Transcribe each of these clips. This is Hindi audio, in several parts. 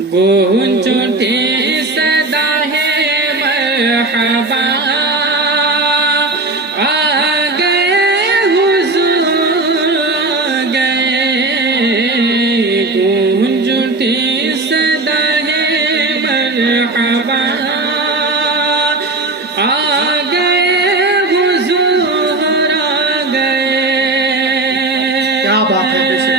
गूंज उठी सदा है मरहबा, आ गए हुजूर गए। गूंज उठी सदा है मरहबा, आ गए हुजूर आ गए। क्या बात है बेशक।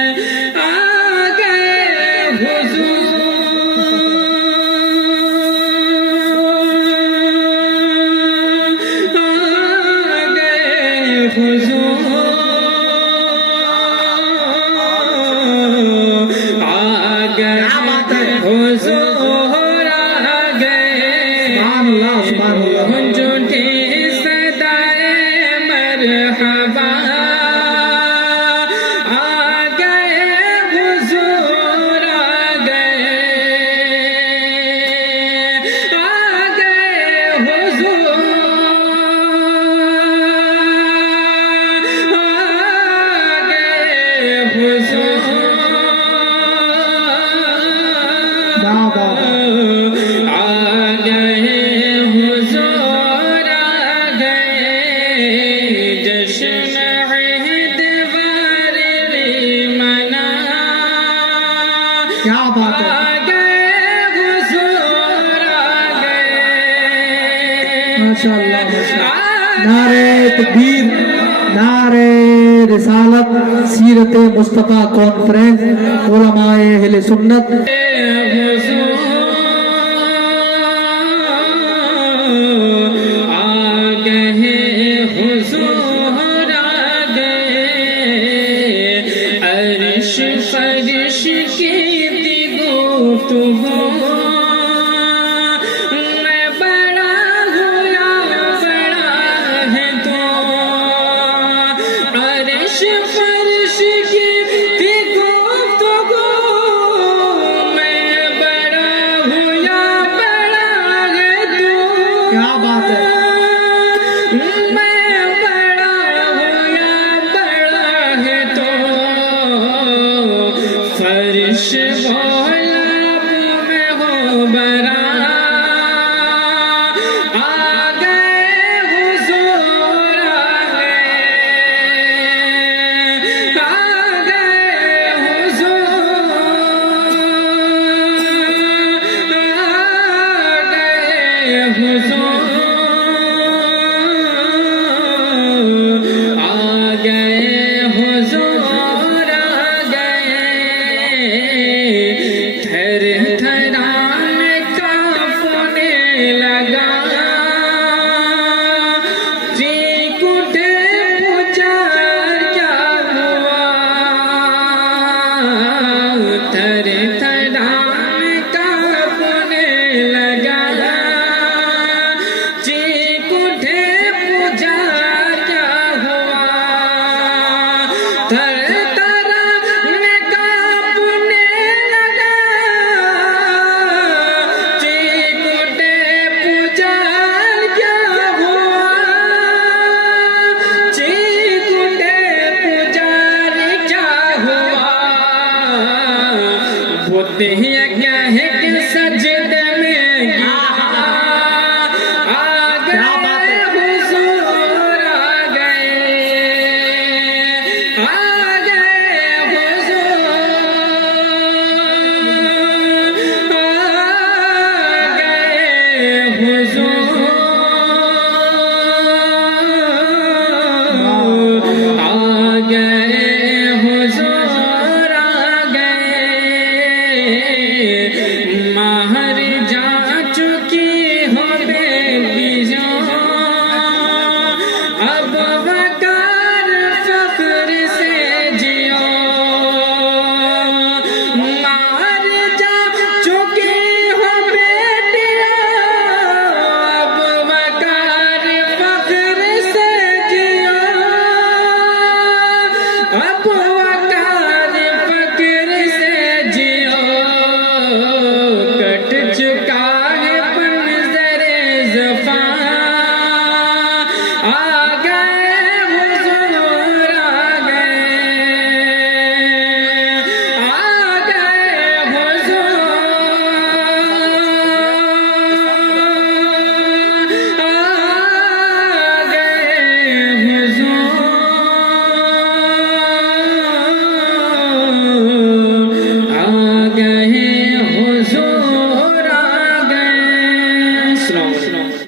क्या बात है। माशाअल्लाह माशाअल्लाह। नारे तकबीर, नारे रिसालत, सीरत मुस्तफ़ा कॉन्फ्रेंस, उलमाए अहले सुन्नत। फरिश की गुफ्तगू, मैं बड़ा हूँ या बड़ा है तो। अर्श फरिश की गुफ्तगू, मैं बड़ा हूँ या बड़ा है तो। क्या बात है। फरिश बोला में हो बरा, आ गए हुजूर आ गए हुजूर आ गए हुजूर आ गए हुजूर। होते हैं क्या है कि सजदे